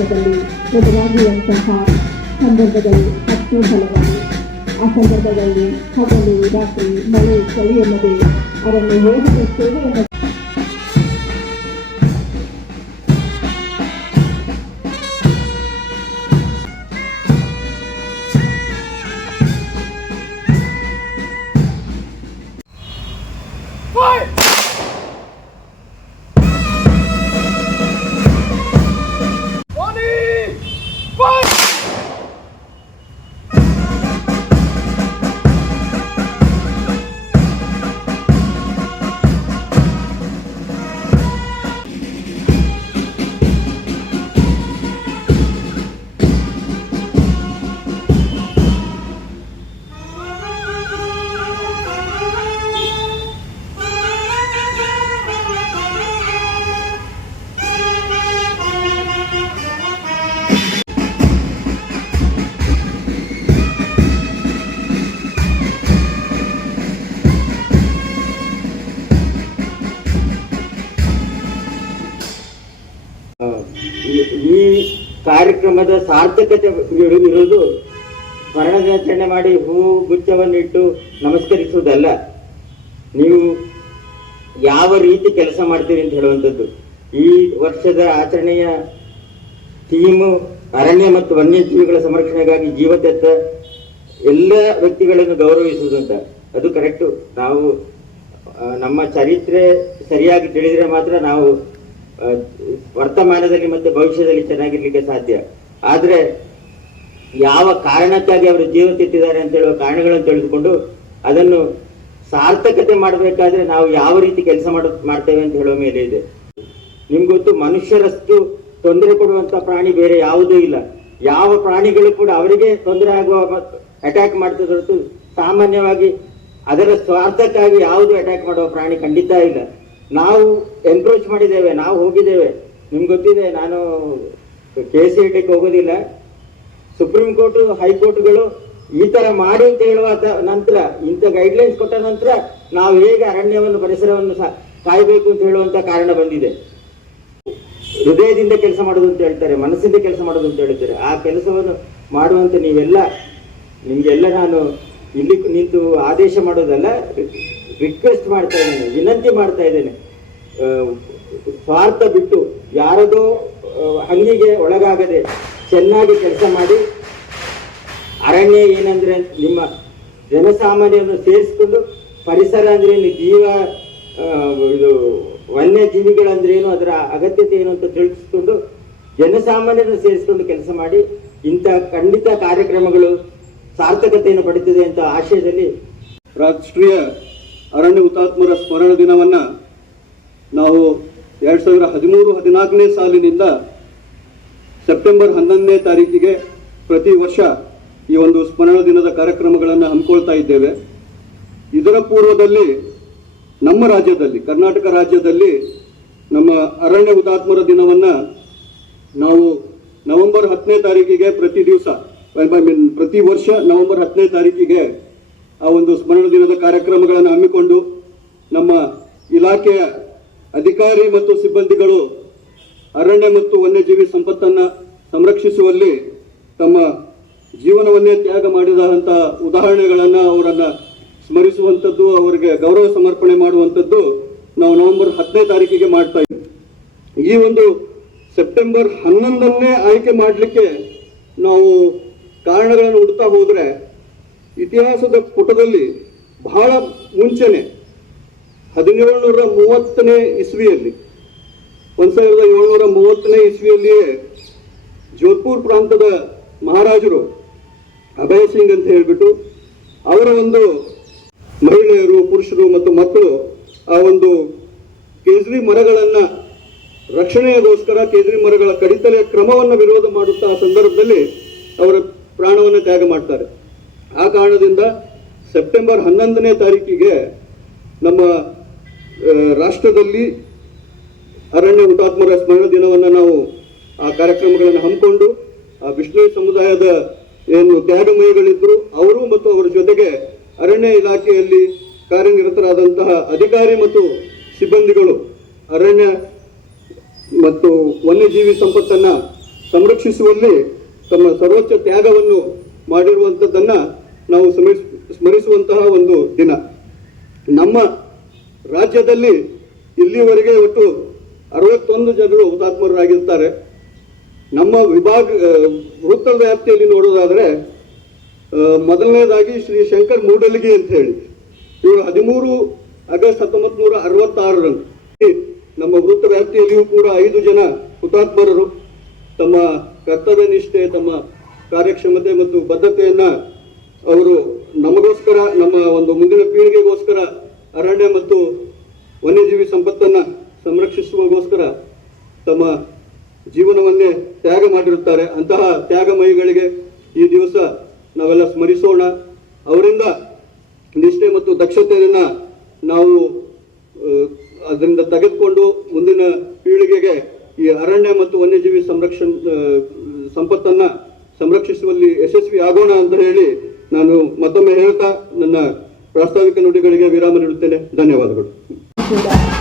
ಮಾಡುವಂತಹ ಸಂದರ್ಭದಲ್ಲಿ ಹತ್ತು ಫಲವಾಗಿ ಆ ಸಂದರ್ಭದಲ್ಲಿ ಹಗಲು ರಾತ್ರಿ ಮಳೆ ಚಳಿ ಎನ್ನದೆ ಅದನ್ನು ಹೇಗೆ ಸೇವೆಯನ್ನು ಆ, ಕಾರ್ಯಕ್ರಮದ ಸಾರ್ಥಕತೆ ಇರುವುದು ಇರುವುದು ಸ್ಮರಣಾಚರಣೆ ಮಾಡಿ ಹೂ ಗುಚ್ಛವನ್ನು ಇಟ್ಟು ನಮಸ್ಕರಿಸುವುದಲ್ಲ. ನೀವು ಯಾವ ರೀತಿ ಕೆಲಸ ಮಾಡ್ತೀರಿ ಅಂತ ಹೇಳುವಂಥದ್ದು. ಈ ವರ್ಷದ ಆಚರಣೆಯ ಥೀಮು ಅರಣ್ಯ ಮತ್ತು ವನ್ಯಜೀವಿಗಳ ಸಂರಕ್ಷಣೆಗಾಗಿ ಜೀವದತ್ತ ಎಲ್ಲ ವ್ಯಕ್ತಿಗಳನ್ನು ಗೌರವಿಸುವುದು ಅಂತ ಅದು ಕರೆಕ್ಟು ನಾವು ನಮ್ಮ ಚರಿತ್ರೆ ಸರಿಯಾಗಿ ತಿಳಿದರೆ ಮಾತ್ರ ನಾವು ವರ್ತಮಾನದಲ್ಲಿ ಮತ್ತೆ ಭವಿಷ್ಯದಲ್ಲಿ ಚೆನ್ನಾಗಿರ್ಲಿಕ್ಕೆ ಸಾಧ್ಯ. ಆದ್ರೆ ಯಾವ ಕಾರಣಕ್ಕಾಗಿ ಅವರು ಜೀವ ತಿಟ್ಟಿದ್ದಾರೆ ಅಂತ ಹೇಳುವ ಕಾರಣಗಳನ್ನು ತಿಳಿದುಕೊಂಡು ಅದನ್ನು ಸಾರ್ಥಕತೆ ಮಾಡಬೇಕಾದ್ರೆ ನಾವು ಯಾವ ರೀತಿ ಕೆಲಸ ಮಾಡ, ಮಾಡ್ತೇವೆ ಅಂತ ಹೇಳುವ ಮೇಲೆ ಇದೆ. ನಿಮ್ಗೆ ಗೊತ್ತು, ಮನುಷ್ಯರಷ್ಟು ತೊಂದರೆ ಕೊಡುವಂತ ಪ್ರಾಣಿ ಬೇರೆ ಯಾವುದೂ ಇಲ್ಲ. ಯಾವ ಪ್ರಾಣಿಗಳು ಕೂಡ ಅವರಿಗೆ ತೊಂದರೆ ಆಗುವ ಅಟ್ಯಾಕ್ ಮಾಡ್ತದೆ ಸಾಮಾನ್ಯವಾಗಿ ಅದರ ಸ್ವಾರ್ಥಕ್ಕಾಗಿ ಯಾವುದು ಅಟ್ಯಾಕ್ ಮಾಡುವ ಪ್ರಾಣಿ ಖಂಡಿತ ಇಲ್ಲ. ನಾವು ಎನ್ಕ್ರೋಚ್ ಮಾಡಿದ್ದೇವೆ, ನಾವು ಹೋಗಿದ್ದೇವೆ. ನಿಮ್ಗೆ ಗೊತ್ತಿದೆ, ನಾನು ಕೆ ಸಿ ಇಡ್ಲಿಕ್ಕೆ ಹೋಗೋದಿಲ್ಲ ಸುಪ್ರೀಂ ಕೋರ್ಟ್ ಹೈಕೋರ್ಟ್ಗಳು ಈ ತರ ಮಾಡಿ ಅಂತ ಹೇಳುವ ನಂತರ, ಇಂಥ ಗೈಡ್ಲೈನ್ಸ್ ಕೊಟ್ಟ ನಂತರ ನಾವು ಹೇಗೆ ಅರಣ್ಯವನ್ನು, ಪರಿಸರವನ್ನು ಕಾಯಬೇಕು ಅಂತ ಹೇಳುವಂತ ಕಾರಣ ಬಂದಿದೆ. ಹೃದಯದಿಂದ ಕೆಲಸ ಮಾಡೋದು ಅಂತ ಹೇಳ್ತಾರೆ, ಮನಸ್ಸಿಂದ ಕೆಲಸ ಮಾಡೋದು ಅಂತ ಹೇಳ್ತಾರೆ. ಆ ಕೆಲಸವನ್ನು ಮಾಡುವಂತ ನೀವೆಲ್ಲ, ನಿಮಗೆಲ್ಲ ನಾನು ಇಲ್ಲಿ ನಿಂತು ಆದೇಶ ಮಾಡೋದಲ್ಲ ರಿಕ್ವೆಸ್ಟ್ ಮಾಡ್ತಾ ಇದ್ದೇನೆ, ವಿನಂತಿ ಮಾಡ್ತಾ ಇದ್ದೇನೆ. ಸ್ವಾರ್ಥ ಬಿಟ್ಟು ಯಾರದೋ ಹಂಗಿಗೆ ಒಳಗಾಗದೆ ಚೆನ್ನಾಗಿ ಕೆಲಸ ಮಾಡಿ, ಅರಣ್ಯ ಏನಂದ್ರೆ ನಿಮ್ಮ ಜನಸಾಮಾನ್ಯವನ್ನು ಸೇರಿಸ್ಕೊಂಡು ಪರಿಸರ ಅಂದ್ರೆ ಜೀವ ಇದು ವನ್ಯ ಜೀವಿಗಳಂದ್ರೇನು ಅದರ ಅಗತ್ಯತೆ ಏನು ಅಂತ ತಿಳಿಸ್ಕೊಂಡು ಜನಸಾಮಾನ್ಯರನ್ನು ಸೇರಿಸ್ಕೊಂಡು ಕೆಲಸ ಮಾಡಿ, ಇಂಥ ಖಂಡಿತ ಕಾರ್ಯಕ್ರಮಗಳು ಸಾರ್ಥಕತೆಯನ್ನು ಪಡೆದಿದೆ ಅಂತ ಆಶಯದಲ್ಲಿ ರಾಷ್ಟ್ರೀಯ ಅರಣ್ಯ ಹುತಾತ್ಮರ ಸ್ಮರಣ ದಿನವನ್ನ ನಾವು ಎರಡ್ ಸಾವಿರ ಹದಿಮೂರು ಹದಿನಾಲ್ಕನೇ ಸಾಲಿನಿಂದ ಸೆಪ್ಟೆಂಬರ್ ಹನ್ನೊಂದನೇ ತಾರೀಕಿಗೆ ಪ್ರತಿ ವರ್ಷ ಈ ಒಂದು ಸ್ಮರಣ ದಿನದ ಕಾರ್ಯಕ್ರಮಗಳನ್ನು ಹಮ್ಮಿಕೊಳ್ತಾ ಇದ್ದೇವೆ. ಇದರ ಪೂರ್ವದಲ್ಲಿ ನಮ್ಮ ರಾಜ್ಯದಲ್ಲಿ, ಕರ್ನಾಟಕ ರಾಜ್ಯದಲ್ಲಿ ನಮ್ಮ ಅರಣ್ಯ ಹುತಾತ್ಮರ ದಿನವನ್ನ ನಾವು ನವೆಂಬರ್ ಹತ್ತನೇ ತಾರೀಕಿಗೆ ಪ್ರತಿ ದಿವಸ ಐ ಮೀನ್ ಪ್ರತಿ ವರ್ಷ ನವೆಂಬರ್ ಹತ್ತನೇ ತಾರೀಕಿಗೆ ಆ ಒಂದು ಸ್ಮರಣ ದಿನದ ಕಾರ್ಯಕ್ರಮಗಳನ್ನು ಹಮ್ಮಿಕೊಂಡು ನಮ್ಮ ಇಲಾಖೆಯ ಅಧಿಕಾರಿ ಮತ್ತು ಸಿಬ್ಬಂದಿಗಳು ಅರಣ್ಯ ಮತ್ತು ವನ್ಯಜೀವಿ ಸಂಪತ್ತನ್ನು ಸಂರಕ್ಷಿಸುವಲ್ಲಿ ತಮ್ಮ ಜೀವನವನ್ನೇ ತ್ಯಾಗ ಮಾಡಿದಂತಹ ಉದಾಹರಣೆಗಳನ್ನು ಅವರನ್ನು ಸ್ಮರಿಸುವಂಥದ್ದು, ಅವರಿಗೆ ಗೌರವ ಸಮರ್ಪಣೆ ಮಾಡುವಂಥದ್ದು ನಾವು ನವೆಂಬರ್ ಹತ್ತನೇ ತಾರೀಕಿಗೆ ಮಾಡ್ತಾ ಇದ್ದೀವಿ ಈ ಒಂದು ಸೆಪ್ಟೆಂಬರ್ ಹನ್ನೊಂದನ್ನೇ ಆಯ್ಕೆ ಮಾಡಲಿಕ್ಕೆ ನಾವು ಕಾರಣಗಳನ್ನು ಹುಡ್ತಾ ಹೋದ್ರೆ ಇತಿಹಾಸದ ಪುಟದಲ್ಲಿ ಬಹಳ ಮುಂಚೆನೆ ಹದಿನೇಳುನೂರ ಮೂವತ್ತನೇ ಇಸ್ವಿಯಲ್ಲಿ, ಒಂದು ಸಾವಿರದ ಏಳ್ನೂರ ಮೂವತ್ತನೇ ಇಸ್ವಿಯಲ್ಲಿಯೇ ಜೋಧ್ಪುರ್ ಪ್ರಾಂತದ ಮಹಾರಾಜರು ಅಭಯ ಸಿಂಗ್ ಅಂತ ಹೇಳಿಬಿಟ್ಟು ಅವರ ಒಂದು ಮಹಿಳೆಯರು, ಪುರುಷರು ಮತ್ತು ಮಕ್ಕಳು ಆ ಒಂದು ಕೇಸರಿ ಮರಗಳನ್ನು ರಕ್ಷಣೆಗೋಸ್ಕರ ಕೇಸರಿ ಮರಗಳ ಕಡಿತಲೆಯ ಕ್ರಮವನ್ನು ವಿರೋಧ ಮಾಡುತ್ತಾ ಆ ಸಂದರ್ಭದಲ್ಲಿ ಅವರ ಪ್ರಾಣವನ್ನು ತ್ಯಾಗ ಮಾಡ್ತಾರೆ. ಆ ಕಾರಣದಿಂದ ಸೆಪ್ಟೆಂಬರ್ ಹನ್ನೊಂದನೇ ತಾರೀಕಿಗೆ ನಮ್ಮ ರಾಷ್ಟ್ರದಲ್ಲಿ ಅರಣ್ಯ ಹುತಾತ್ಮರ ಸ್ಮರಣ ದಿನವನ್ನು ನಾವು ಆ ಕಾರ್ಯಕ್ರಮಗಳನ್ನು ಹಮ್ಮಿಕೊಂಡು, ಆ ವಿಷ್ಣು ಸಮುದಾಯದ ಏನು ತ್ಯಾಗಮಯಿಗಳಿದ್ದರು ಅವರು ಮತ್ತು ಅವರ ಜೊತೆಗೆ ಅರಣ್ಯ ಇಲಾಖೆಯಲ್ಲಿ ಕಾರ್ಯನಿರತರಾದಂತಹ ಅಧಿಕಾರಿ ಮತ್ತು ಸಿಬ್ಬಂದಿಗಳು ಅರಣ್ಯ ಮತ್ತು ವನ್ಯಜೀವಿ ಸಂಪತ್ತನ್ನು ಸಂರಕ್ಷಿಸುವಲ್ಲಿ ತಮ್ಮ ಸರ್ವೋಚ್ಚ ತ್ಯಾಗವನ್ನು ಮಾಡಿರುವಂಥದ್ದನ್ನ ನಾವು ಸ್ಮರಿಸ್, ಸ್ಮರಿಸುವಂತಹ ಒಂದು ದಿನ. ನಮ್ಮ ರಾಜ್ಯದಲ್ಲಿ ಇಲ್ಲಿವರೆಗೆ ಒಟ್ಟು ಅರವತ್ತೊಂದು ಜನರು ಹುತಾತ್ಮರಾಗಿರ್ತಾರೆ. ನಮ್ಮ ವಿಭಾಗ ವೃತ್ತದ ವ್ಯಾಪ್ತಿಯಲ್ಲಿ ನೋಡೋದಾದರೆ ಮೊದಲನೇದಾಗಿ ಶ್ರೀ ಶಂಕರ್ ಮೂಡಲಿಗೆ ಅಂತ ಹೇಳಿ. ಇವರು ಹದಿಮೂರು ಆಗಸ್ಟ್ ಹತ್ತೊಂಬತ್ತು ನೂರ ಅರವತ್ತಾರರಂದು ನಮ್ಮ ವೃತ್ತ ವ್ಯಾಪ್ತಿಯಲ್ಲಿಯೂ ಕೂಡ ಐದು ಜನ ಹುತಾತ್ಮರರು. ತಮ್ಮ ಕರ್ತವ್ಯ ನಿಷ್ಠೆ, ತಮ್ಮ ಕಾರ್ಯಕ್ಷಮತೆ ಮತ್ತು ಬದ್ಧತೆಯನ್ನ ಅವರು ನಮಗೋಸ್ಕರ, ನಮ್ಮ ಒಂದು ಮುಂದಿನ ಪೀಳಿಗೆಗೋಸ್ಕರ, ಅರಣ್ಯ ಮತ್ತು ವನ್ಯಜೀವಿ ಸಂಪತ್ತನ್ನು ಸಂರಕ್ಷಿಸುವಗೋಸ್ಕರ ತಮ್ಮ ಜೀವನವನ್ನೇ ತ್ಯಾಗ ಮಾಡಿರುತ್ತಾರೆ. ಅಂತಹ ತ್ಯಾಗಮಯಿಗಳಿಗೆ ಈ ದಿವಸ ನಾವೆಲ್ಲ ಸ್ಮರಿಸೋಣ. ಅವರಿಂದ ನಿಷ್ಠೆ ಮತ್ತು ದಕ್ಷತೆಯನ್ನು ನಾವು ಅದರಿಂದ ತೆಗೆದುಕೊಂಡು ಮುಂದಿನ ಪೀಳಿಗೆಗೆ ಈ ಅರಣ್ಯ ಮತ್ತು ವನ್ಯಜೀವಿ ಸಂರಕ್ಷಣೆ ಸಂಪತ್ತನ್ನು ಸಂರಕ್ಷಿಸುವಲ್ಲಿ ಯಶಸ್ವಿ ಆಗೋಣ ಅಂತ ಹೇಳಿ ನಾನು ಮತ್ತೊಮ್ಮೆ ಹೇಳ್ತಾ ನನ್ನ ಪ್ರಾಸ್ತಾವಿಕ ನುಡಿಗಳಿಗೆ ವಿರಾಮ ನೀಡುತ್ತೇನೆ. ಧನ್ಯವಾದಗಳು.